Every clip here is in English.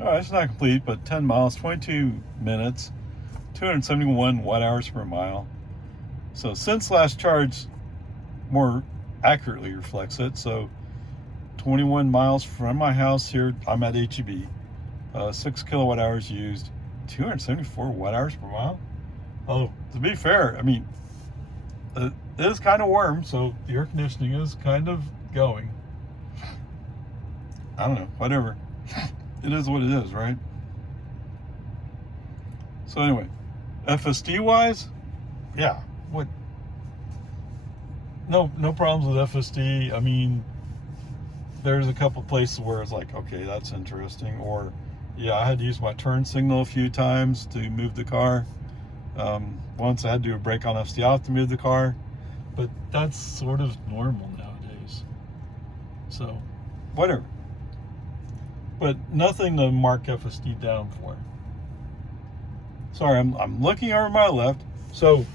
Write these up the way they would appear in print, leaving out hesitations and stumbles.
All right, it's not complete, but 10 miles, 22 minutes, 271 watt hours per mile. So since last charge more accurately reflects it. So 21 miles from my house here, I'm at HEB, 6 kilowatt hours used, 274 watt hours per mile. Oh, to be fair, I mean, it is kind of warm, so the air conditioning is kind of going. I don't know, whatever. It is what it is, right? So anyway, FSD wise, yeah, what? No problems with FSD. I mean, there's a couple places where it's like, okay, that's interesting. Or, yeah, I had to use my turn signal a few times to move the car. Once I had to do a brake on FSD off to move the car, but that's sort of normal nowadays. So, whatever. But nothing to mark FSD down for. Sorry, I'm looking over my left. So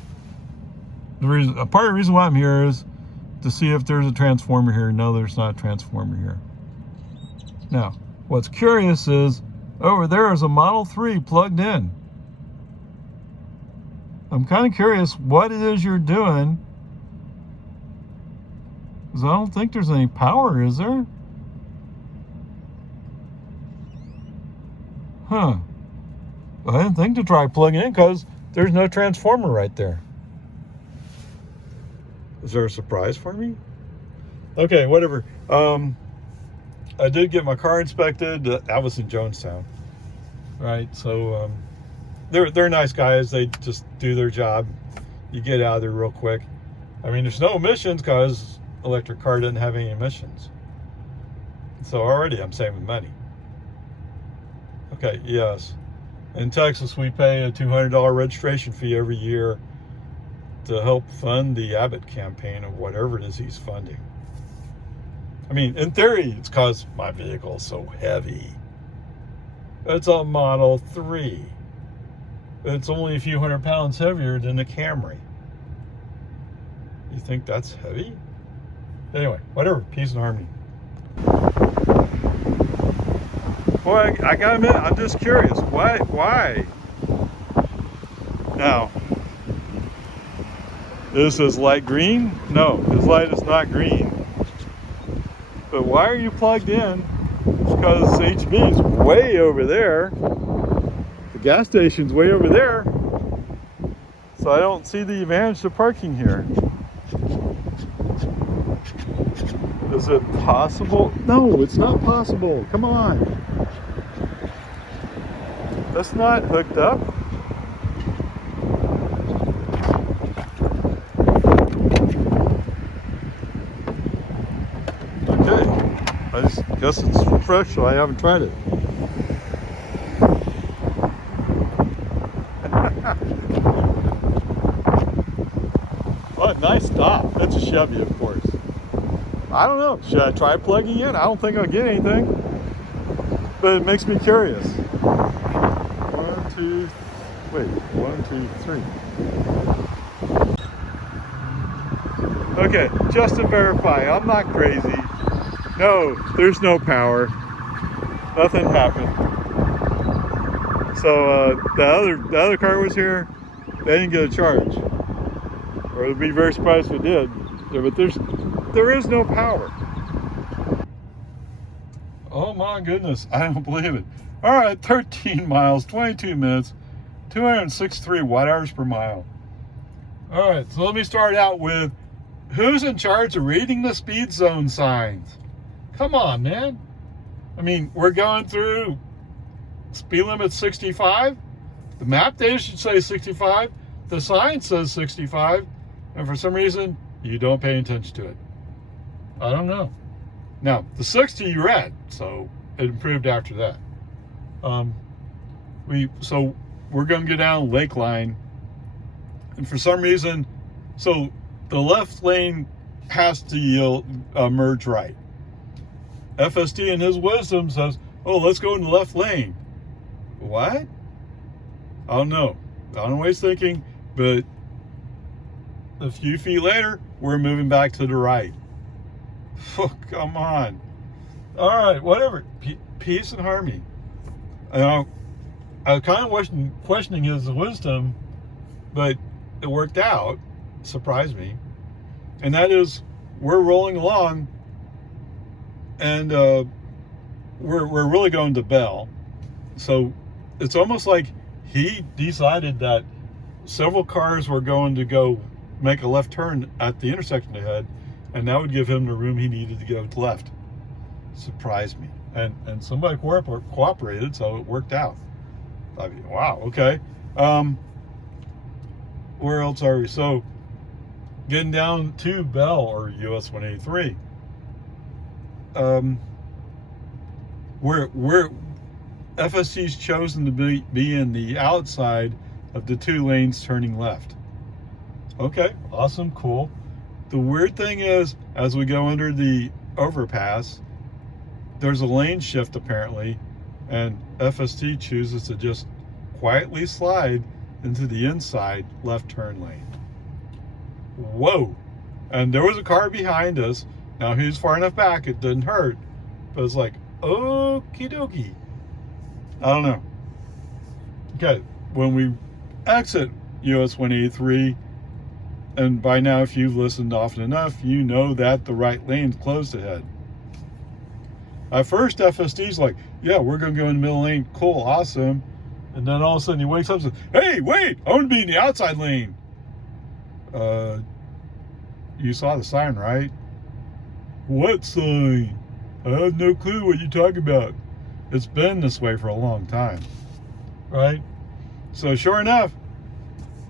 a part of the reason why I'm here is to see if there's a transformer here. No, there's not a transformer here. Now, what's curious is over there is a Model 3 plugged in. I'm kind of curious what it is you're doing, because I don't think there's any power, is there? Huh. I didn't think to try plugging in because there's no transformer right there. Is there a surprise for me? Okay, whatever. I did get my car inspected. That was in Jonestown, right? So they're nice guys. They just do their job. You get out of there real quick. I mean, there's no emissions because electric car didn't have any emissions. So already I'm saving money. Okay, yes. In Texas, we pay a $200 registration fee every year to help fund the Abbott campaign of whatever it is he's funding. I mean, in theory, it's because my vehicle is so heavy. It's a Model 3. It's only a few 100 pounds heavier than a Camry. You think that's heavy? Anyway, whatever. Peace and harmony. Boy, I gotta admit, I'm just curious. Why? Now, this is light green? No, this light is not green. But why are you plugged in? It's because HB is way over there. The gas station's way over there. So I don't see the advantage of parking here. Is it possible? No, it's not possible. Come on. That's not hooked up. Okay. I just guess it's fresh, so I haven't tried it. Oh, nice stop. That's a Chevy, of course. I don't know. Should I try plugging in? I don't think I'll get anything. But it makes me curious. 1, 2, 3. Okay, just to verify, I'm not crazy. No, there's no power. Nothing happened. So the other car was here. They didn't get a charge. Or I'd be very surprised if it did. But there is no power. Oh my goodness, I don't believe it. All right, 13 miles, 22 minutes, 263 watt hours per mile. All right, so let me start out with who's in charge of reading the speed zone signs? Come on, man. I mean, we're going through speed limit 65. The map data should say 65. The sign says 65. And for some reason, you don't pay attention to it. I don't know. Now, the 60 you read, so it improved after that. We're going to go down Lake Line, and for some reason, so the left lane has to merge right. FSD in his wisdom says, oh, let's go in the left lane. What? I don't know. I don't know what he's thinking, but a few feet later, we're moving back to the right. Oh, come on. All right, whatever. Peace and harmony. And I was kind of questioning his wisdom, but it worked out. Surprised me. And that is, we're rolling along, and we're really going to Bell. So it's almost like he decided that several cars were going to go make a left turn at the intersection ahead, and that would give him the room he needed to go left. Surprised me. And somebody cooperated, so it worked out. I mean, wow, okay. Where else are we? So, getting down to Bell, or US 183. We're FSC's chosen to be in the outside of the 2 lanes turning left. Okay, awesome, cool. The weird thing is, as we go under the overpass, there's a lane shift apparently, and FST chooses to just quietly slide into the inside left turn lane. Whoa. And there was a car behind us. Now he was far enough back, it didn't hurt, but it's like, okie dokie. I don't know. Okay, when we exit US 183, and by now, if you've listened often enough, you know that the right lane's closed ahead. At first, FSD's like, yeah, we're going to go in the middle lane. Cool, awesome. And then all of a sudden he wakes up and says, hey, wait, I want to be in the outside lane. You saw the sign, right? What sign? I have no clue what you're talking about. It's been this way for a long time, right? So sure enough,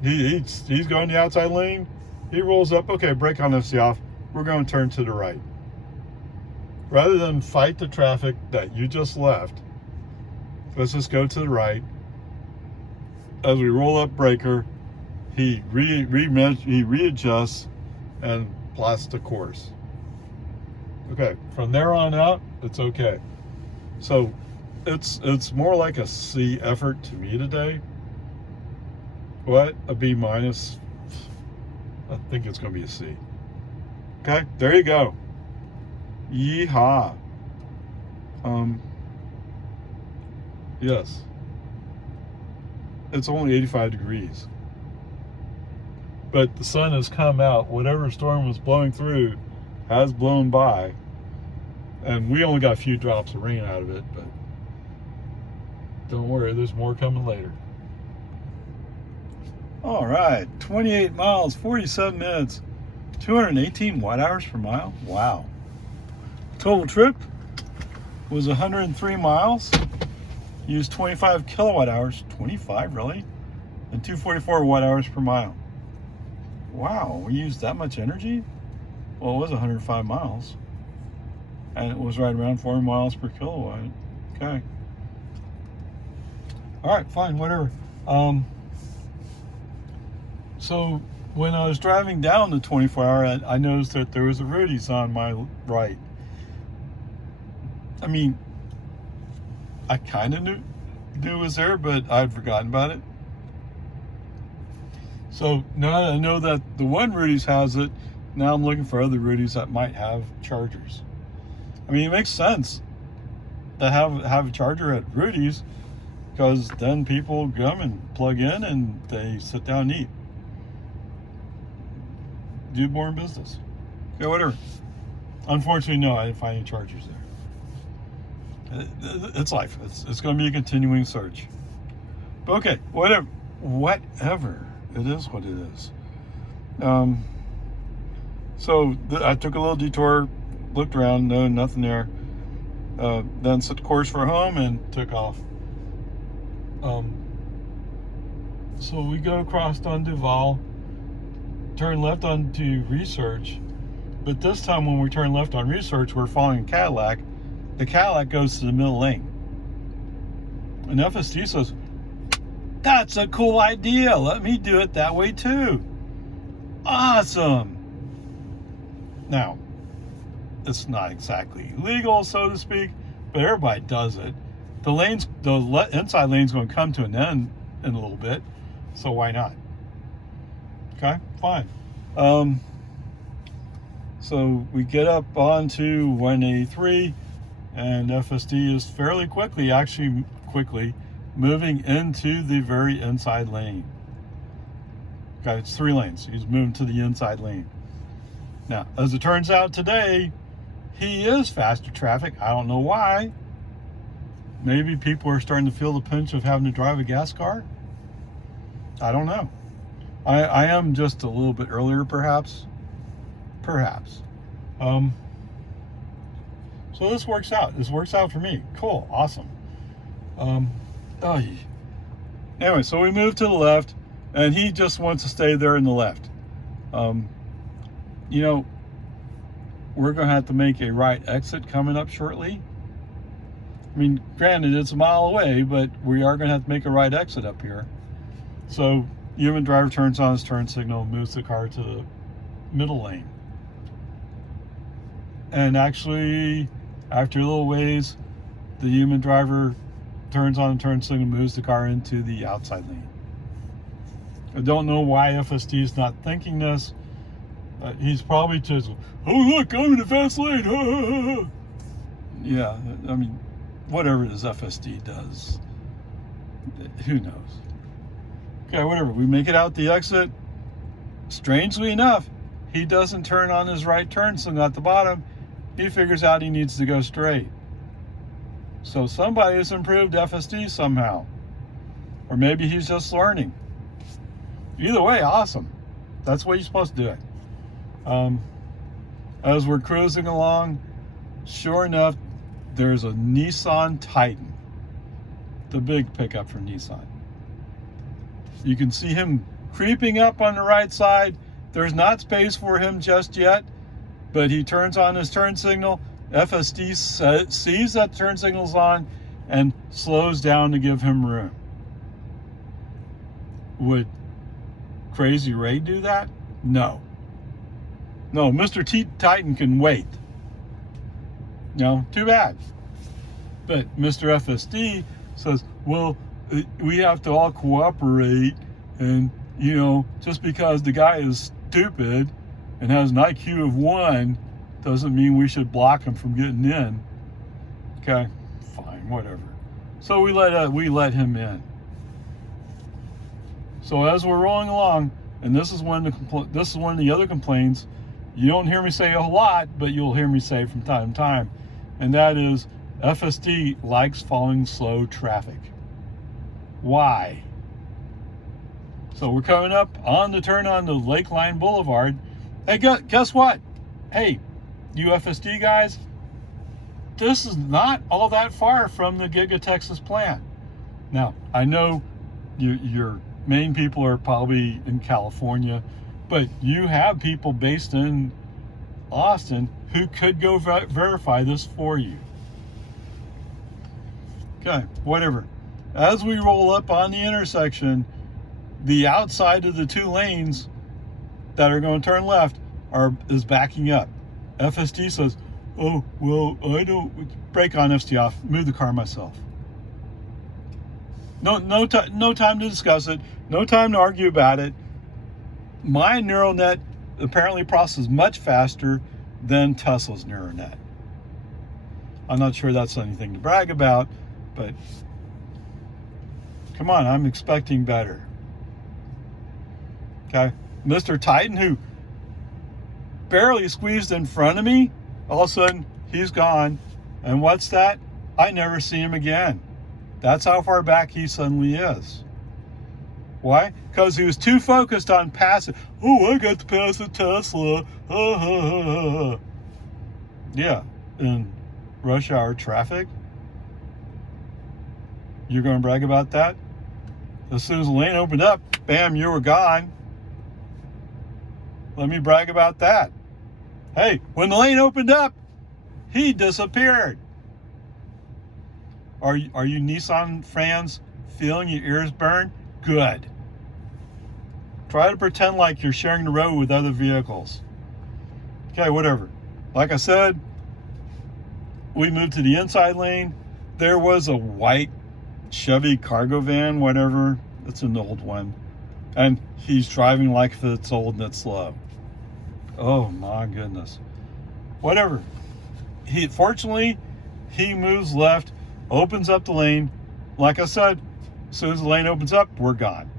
he's going the outside lane. He rolls up, okay, brake on FC off. We're going to turn to the right. Rather than fight the traffic that you just left, let's just go to the right. As we roll up breaker, he readjusts and plots the course. Okay, from there on out, it's okay. So it's more like a C effort to me today. What? A B minus? I think it's going to be a C. Okay, there you go. Yeehaw. Yes. It's only 85 degrees. But the sun has come out. Whatever storm was blowing through has blown by. And we only got a few drops of rain out of it, but don't worry, there's more coming later. All right, 28 miles, 47 minutes, 218 watt-hours per mile. Wow. Total trip was 103 miles. Used 25 kilowatt hours. 25, really? And 244 watt-hours per mile. Wow, we used that much energy? Well, it was 105 miles. And it was right around 40 miles per kilowatt. Okay. All right, fine, whatever. So when I was driving down the 24-hour, I noticed that there was a Rudy's on my right. I mean, I kind of knew it was there, but I'd forgotten about it. So now that I know that the one Rudy's has it, now I'm looking for other Rudy's that might have chargers. I mean, it makes sense to have a charger at Rudy's, because then people come and plug in and they sit down and eat. Do more in business. Okay, whatever. Unfortunately, no, I didn't find any chargers there. It's life. It's going to be a continuing search. But okay, whatever. It is what it is. So I took a little detour, looked around, no, nothing there. Then set the course for home and took off. So we go across on Duval, turn left onto Research, but this time when we turn left on Research, we're following a Cadillac. The Cadillac goes to the middle lane. And FSD says, that's a cool idea. Let me do it that way too. Awesome. Now, it's not exactly legal, so to speak, but everybody does it. The inside lane's going to come to an end in a little bit, so why not? Okay, fine. So we get up onto 183, and FSD is fairly quickly, actually quickly, moving into the very inside lane. Okay, it's 3 lanes. He's moving to the inside lane. Now, as it turns out today, he is faster traffic. I don't know why. Maybe people are starting to feel the pinch of having to drive a gas car. I don't know. I am just a little bit earlier, perhaps. Perhaps. So this works out. This works out for me. Cool. Awesome. Anyway, so we move to the left, and he just wants to stay there in the left. You know, we're going to have to make a right exit coming up shortly. I mean, granted, it's a mile away, but we are going to have to make a right exit up here. So, human driver turns on his turn signal, moves the car to the middle lane. And actually, after a little ways, the human driver turns on the turn signal, moves the car into the outside lane. I don't know why FSD is not thinking this. He's probably just, oh look, I'm in the fast lane. Yeah, I mean, whatever this FSD does, who knows? Okay, whatever. We make it out the exit. Strangely enough, he doesn't turn on his right turn signal at the bottom. He figures out he needs to go straight. So somebody has improved FSD somehow. Or maybe he's just learning. Either way, awesome. That's what you're supposed to do it. As we're cruising along, sure enough, there's a Nissan Titan. The big pickup from Nissan. You can see him creeping up on the right side. There's not space for him just yet, but he turns on his turn signal. FSD sees that turn signal's on and slows down to give him room. Would Crazy Ray do that? No. No, Mr. Titan can wait. No, too bad. But Mr. FSD says, well, we have to all cooperate, and, you know, just because the guy is stupid and has an IQ of 1 doesn't mean we should block him from getting in. Okay, fine, whatever. So we let him in. So as we're rolling along, and this is one of the other complaints you don't hear me say a lot, but you'll hear me say from time to time, and that is FSD likes following slow traffic. Why? So we're coming up on the turn on the Lakeline Boulevard. Hey, guess what? Hey, you FSD guys, this is not all that far from the Giga Texas plant. Now, I know your main people are probably in California, but you have people based in Austin who could go verify this for you. Okay, whatever. As we roll up on the intersection, the outside of the 2 lanes that are going to turn left is backing up. FSD says, oh, well, I don't, brake on, FSD off, move the car myself. No time to discuss it, no time to argue about it. My neural net apparently processes much faster than Tesla's neural net. I'm not sure that's anything to brag about, but come on, I'm expecting better. Okay, Mr. Titan, who barely squeezed in front of me, all of a sudden he's gone. And what's that? I never see him again. That's how far back he suddenly is. Why? Because he was too focused on passing. Oh, I got to pass a Tesla. Yeah, in rush hour traffic. You're going to brag about that? As soon as the lane opened up, bam, you were gone. Let me brag about that. Hey, when the lane opened up, he disappeared. Are you Nissan fans feeling your ears burn? Good. Try to pretend like you're sharing the road with other vehicles. Okay, whatever. Like I said, we moved to the inside lane. There was a white Chevy cargo van, whatever. It's an old one. And he's driving like it's old and it's slow. Oh my goodness. Whatever. Fortunately, He moves left, opens up the lane. Like I said, as soon as the lane opens up, we're gone.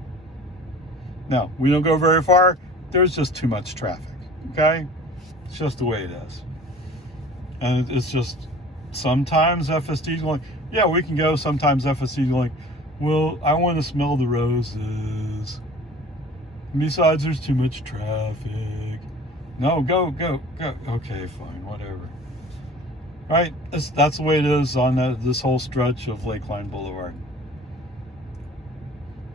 Now, we don't go very far. There's just too much traffic, okay? It's just the way it is. And it's just, sometimes FSD's going, yeah, we can go. Sometimes FSD's going, well, I want to smell the roses. Besides, there's too much traffic. No, go. Okay, fine, whatever. Right? That's the way it is on this whole stretch of Lakeline Boulevard.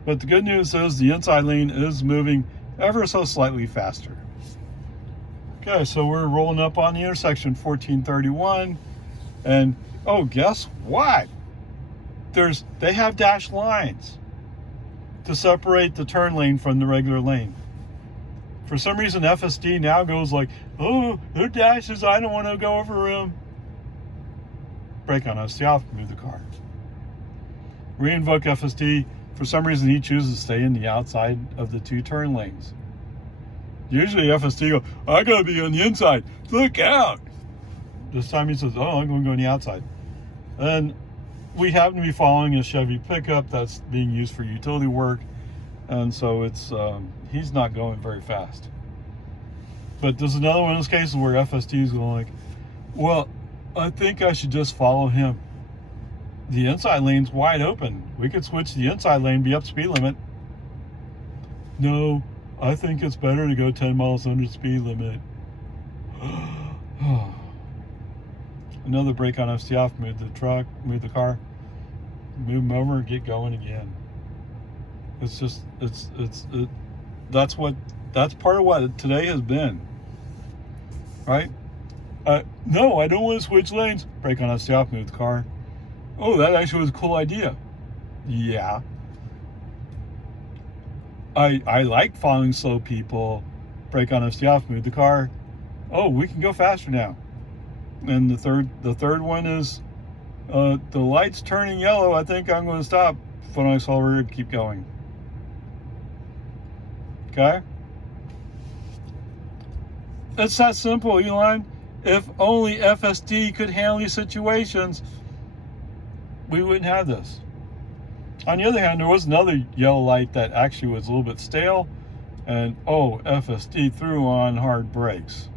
But the good news is the inside lane is moving ever so slightly faster. Okay, so we're rolling up on the intersection 1431. And, oh, guess what? They have dashed lines to separate the turn lane from the regular lane. For some reason, FSD now goes like, oh, there are dashes, I don't want to go over them. Brake on us, stay off, move the car. Reinvoke FSD. For some reason, he chooses to stay in the outside of the two turn lanes. Usually FSD go, I gotta be on the inside, look out. This time he says, oh, I'm going to go on the outside. And we happen to be following a Chevy pickup that's being used for utility work. And so it's he's not going very fast. But there's another one of those cases where FSD is going like, well, I think I should just follow him. The inside lane's wide open. We could switch the inside lane, be up speed limit. No, I think it's better to go 10 miles under speed limit. Another brake on FSD off, move the truck, move the car, move them over, get going again. It's just, that's part of what today has been, right? No, I don't want to switch lanes. Brake on FSD off, move the car. Oh, that actually was a cool idea. Yeah. I like following slow people. Brake on FSD off, move the car. Oh, we can go faster now. And the third one is the light's turning yellow. I think I'm going to stop. Put on accelerator, keep going. Okay? It's that simple, Elon. If only FSD could handle these situations, we wouldn't have this. On the other hand, there was another yellow light that actually was a little bit stale, and FSD threw on hard brakes.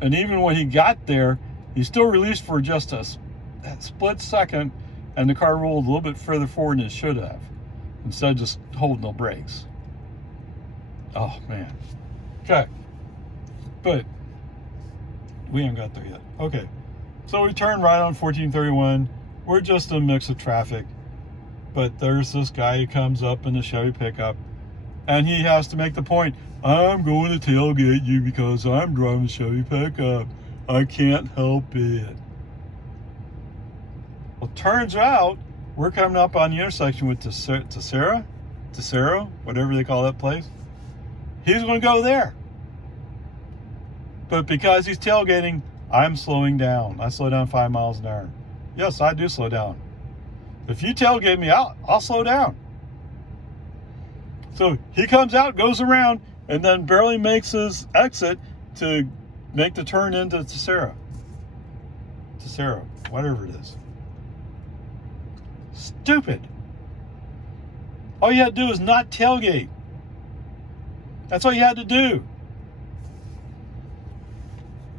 And even when he got there, he still released for just a split second, and the car rolled a little bit further forward than it should have, instead of just holding the brakes. Oh, man. Okay. But we haven't got there yet. Okay. So we turn right on 1431. We're just in a mix of traffic. But there's this guy who comes up in the Chevy pickup, and he has to make the point, I'm going to tailgate you because I'm driving the Chevy pickup. I can't help it. Well, turns out we're coming up on the intersection with Tesoro, whatever they call that place. He's going to go there. But because he's tailgating, I'm slowing down. I slow down 5 miles an hour. Yes, I do slow down. If you tailgate me out, I'll slow down. So he comes out, goes around, and then barely makes his exit to make the turn into Tesoro, whatever it is. Stupid. All you had to do is not tailgate. That's all you had to do.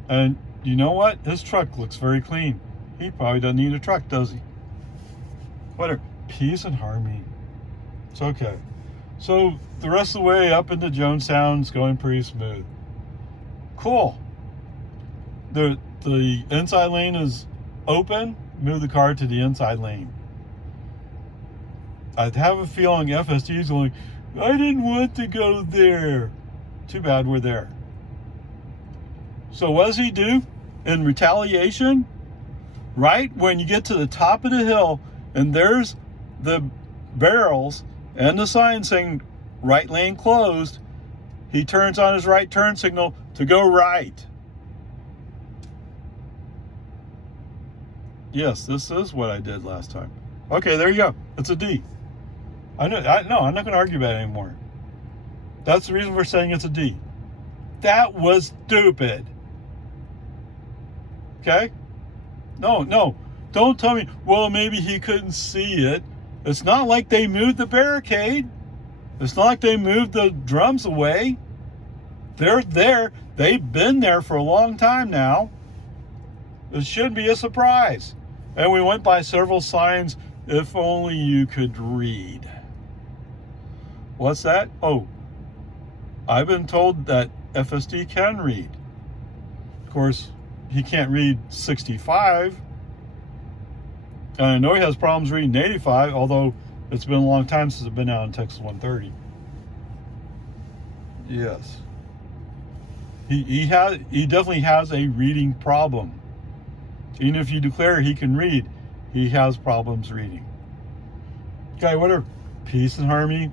And you know what? His truck looks very clean. He probably doesn't need a truck, does he? Whatever. Peace and harmony. It's okay. So the rest of the way up into Jonestown is going pretty smooth. Cool. The inside lane is open. Move the car to the inside lane. I have a feeling FSD is going, I didn't want to go there. Too bad we're there. So what does he do in retaliation? Right when you get to the top of the hill and there's the barrels and the sign saying right lane closed, he turns on his right turn signal to go right. Yes, this is what I did last time. Okay, there you go. It's a D. No, I'm not going to argue about it anymore. That's the reason we're saying it's a D. That was stupid. Okay? No, no. Don't tell me, well, maybe he couldn't see it. It's not like they moved the barricade. It's not like they moved the drums away. They're there. They've been there for a long time now. It shouldn't be a surprise. And we went by several signs. If only you could read. What's that? Oh, I've been told that FSD can read. Of course, he can't read 65. And I know he has problems reading 85, although it's been a long time since I've been out in Texas 130. Yes. He definitely has a reading problem. Even if you declare he can read, he has problems reading. Okay, whatever. Peace and harmony.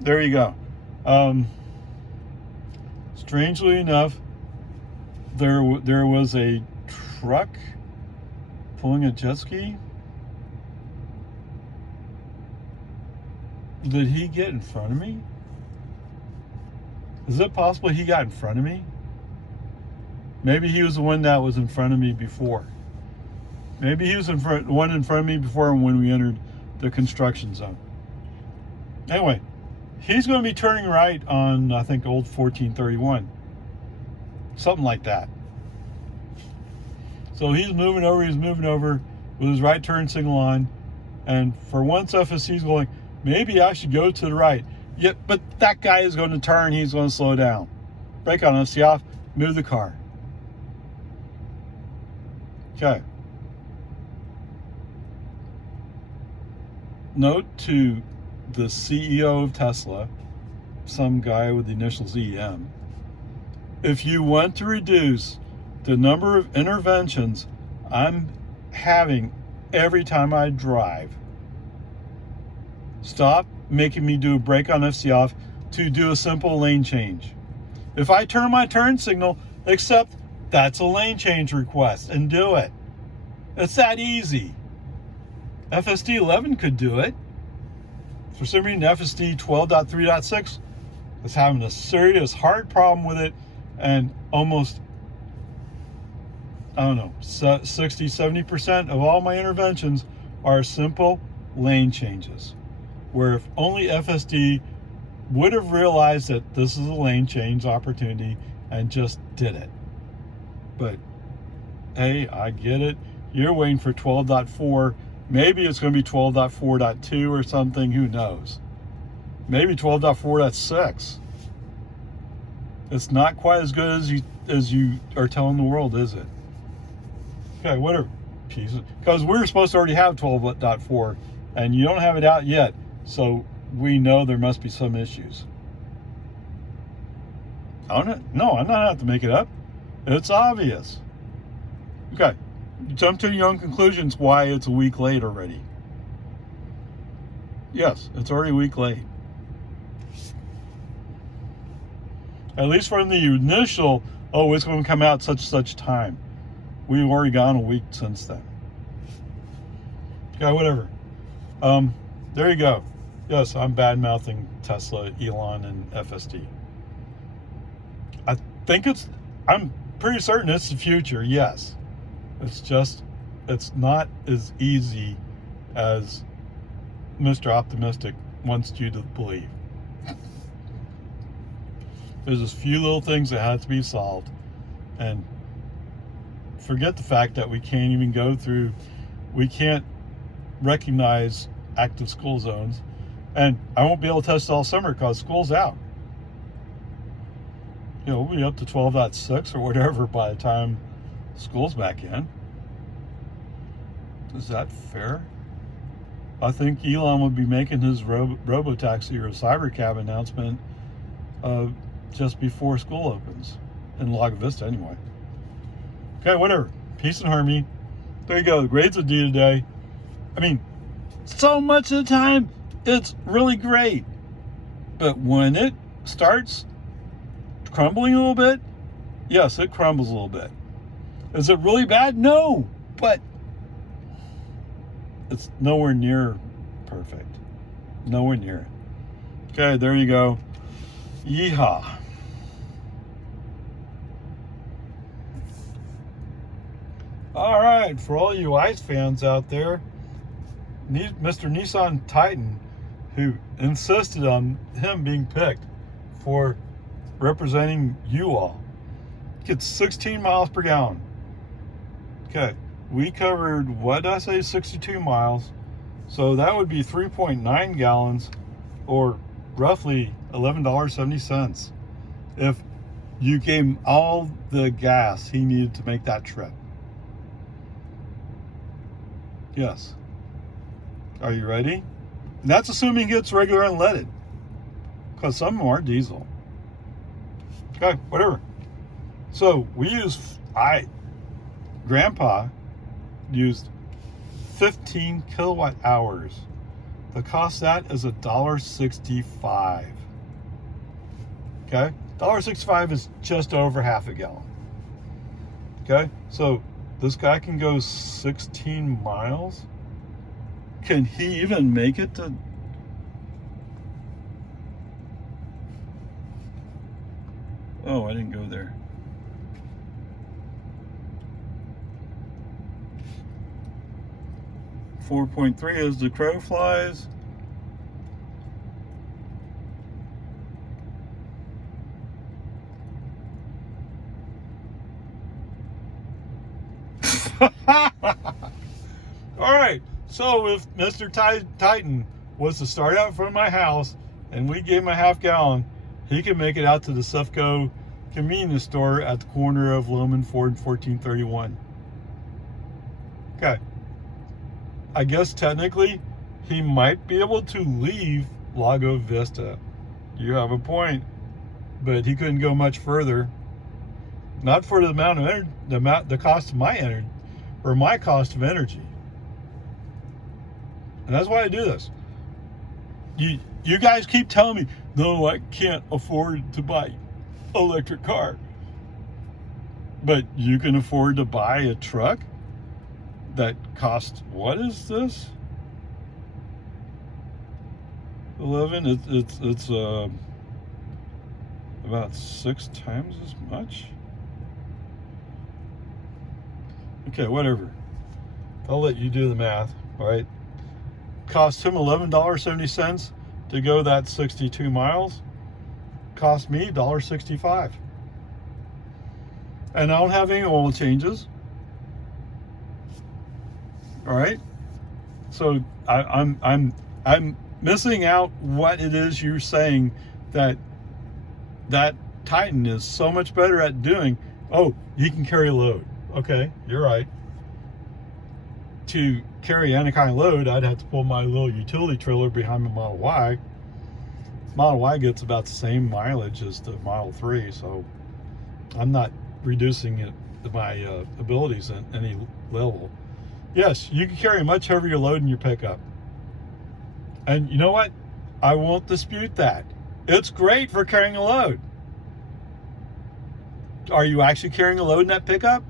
There you go. Strangely enough, there was a truck pulling a jet ski. Did he get in front of me? Is it possible he got in front of me? Maybe he was the one that was in front of me before. Maybe he was one in front of me before when we entered the construction zone. Anyway, he's going to be turning right on, I think, old 1431. Something like that. So he's moving over with his right turn signal on. And for once, FSC's going, maybe I should go to the right. Yeah, but that guy is going to turn. He's going to slow down. Brake on, FC off, move the car. Okay. Note to the CEO of Tesla, some guy with the initials EM, if you want to reduce the number of interventions I'm having every time I drive, stop making me do a brake on FC off to do a simple lane change. If I turn my turn signal, accept that's a lane change request and do it. It's that easy. FSD 11 could do it. For some reason, FSD 12.3.6 is having a serious hard problem with it, and almost, I don't know, 60-70% of all my interventions are simple lane changes, where if only FSD would have realized that this is a lane change opportunity and just did it. But hey, I get it. You're waiting for 12.4. Maybe it's going to be 12.4.2 or something. Who knows? Maybe 12.4.6. It's not quite as good as you are telling the world, is it? Okay, whatever. Pieces. Because we're supposed to already have 12.4, and you don't have it out yet. So we know there must be some issues. No, I'm not have to make it up. It's obvious. Okay. Jump to your own conclusions why it's a week late already. Yes, it's already a week late. At least from the initial, oh, it's going to come out such time. We've already gone a week since then. Okay, whatever. There you go. Yes, I'm bad-mouthing Tesla, Elon, and FSD. I'm pretty certain it's the future, yes. It's not as easy as Mr. Optimistic wants you to believe. There's just few little things that have to be solved. And forget the fact that we can't recognize active school zones. And I won't be able to test all summer because school's out. We'll be up to 12.6 or whatever by the time school's back in. Is that fair? I think Elon would be making his robotaxi or cybercab announcement just before school opens. In Lago Vista, anyway. Okay, whatever. Peace and harmony. There you go. The grades are due today. I mean, so much of the time, it's really great. But when it starts crumbling a little bit, yes, it crumbles a little bit. Is it really bad? No, but it's nowhere near perfect. Nowhere near it. Okay, there you go. Yeehaw. All right, for all you ICE fans out there, Mr. Nissan Titan, who insisted on him being picked for representing you all, gets 16 miles per gallon. Okay, we covered, what did I say, 62 miles. So that would be 3.9 gallons, or roughly $11.70, if you gave him all the gas he needed to make that trip. Yes. Are you ready? And that's assuming it's regular unleaded, because some of them are diesel. Okay, whatever. So we Grnpa used 15 kilowatt hours. The cost of that is $1.65. Okay, $1.65 is just over half a gallon. Okay, so this guy can go 16 miles. Can he even make it to? Oh, I didn't go there. .3 as the crow flies. All right, so if Mr. Titan was to start out in front of my house and we gave him a half gallon, he can make it out to the Sufco convenience store at the corner of Loman Ford and 1431. Okay. I guess technically he might be able to leave Lago Vista. You have a point, but he couldn't go much further. Not for the amount of energy, the cost of my energy, or my cost of energy. And that's why I do this. You guys keep telling me, no, I can't afford to buy an electric car. But you can afford to buy a truck that costs, what is this? 11. It's about 6 times as much. Okay, whatever. I'll let you do the math. All right. Cost him $11.70 to go that 62 miles. Cost me $1.65. And I don't have any oil changes. All right. So I'm missing out what it is you're saying that Titan is so much better at doing. Oh, he can carry a load. Okay, you're right. To carry any kind of load, I'd have to pull my little utility trailer behind my Model Y. Model Y gets about the same mileage as the Model 3, so I'm not reducing my abilities at any level. Yes, you can carry a much heavier load in your pickup. And you know what? I won't dispute that. It's great for carrying a load. Are you actually carrying a load in that pickup?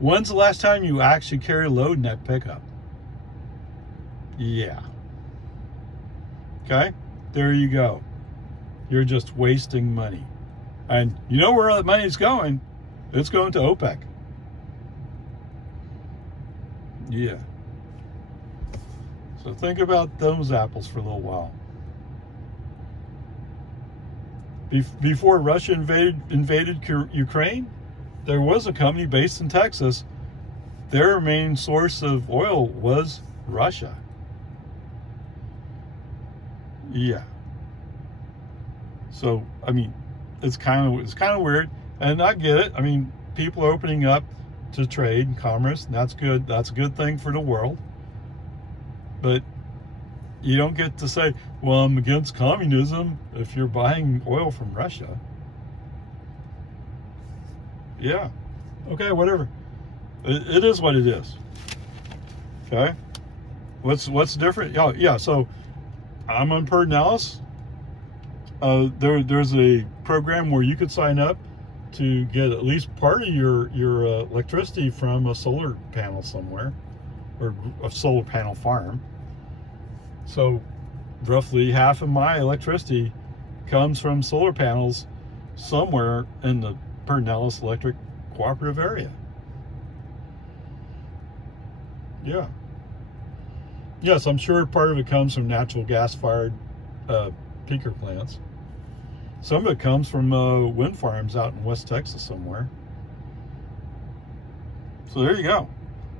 When's the last time you actually carried a load in that pickup? Yeah. Okay? There you go. You're just wasting money. And you know where that money's going? It's going to OPEC. Yeah. So think about those apples for a little while. Before Russia invaded Ukraine, there was a company based in Texas. Their main source of oil was Russia. Yeah. So I mean, it's kind of weird, and I get it. I mean, people are opening up to trade and commerce, and that's good. That's a good thing for the world. But you don't get to say, well, I'm against communism if you're buying oil from Russia. Yeah. Okay, whatever. It is what it is. Okay. What's different? Oh, yeah. So I'm on Pedernales. There's a program where you could sign up to get at least part of your electricity from a solar panel somewhere, or a solar panel farm. So roughly half of my electricity comes from solar panels somewhere in the Pedernales Electric Cooperative area. Yeah. Yes, I'm sure part of it comes from natural gas-fired peaker plants. Some of it comes from wind farms out in West Texas somewhere. So there you go.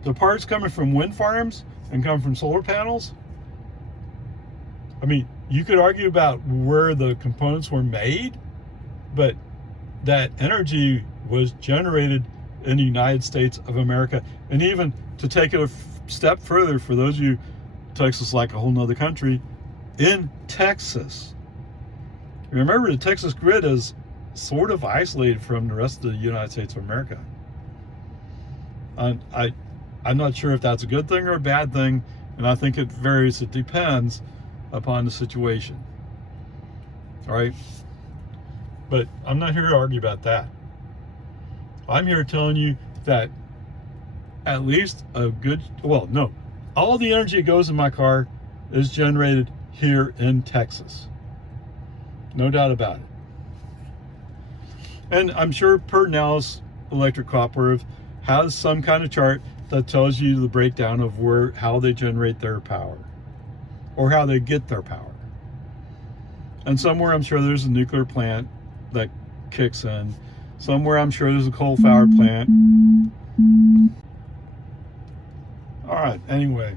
The parts coming from wind farms and come from solar panels. I mean, you could argue about where the components were made, but that energy was generated in the United States of America. And even to take it a step further, for those of you, Texas like a whole nother country, in Texas. Remember, the Texas grid is sort of isolated from the rest of the United States of America. I'm not sure if that's a good thing or a bad thing, and I think it varies. It depends upon the situation. All right? But I'm not here to argue about that. I'm here telling you that at least a good, well, no, all the energy that goes in my car is generated here in Texas. No doubt about it. And I'm sure Pertnell's Electric Cooperative has some kind of chart that tells you the breakdown of how they generate their power or how they get their power. And somewhere I'm sure there's a nuclear plant that kicks in. Somewhere I'm sure there's a coal-fired plant. All right, anyway.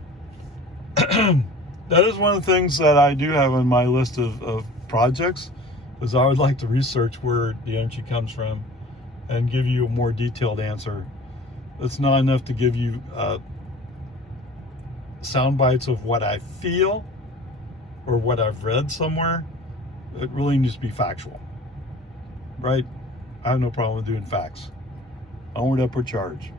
That is one of the things that I do have on my list of projects, is I would like to research where the energy comes from and give you a more detailed answer. It's not enough to give you sound bites of what I feel or what I've read somewhere. It really needs to be factual, right? I have no problem with doing facts. Onward, upward charge.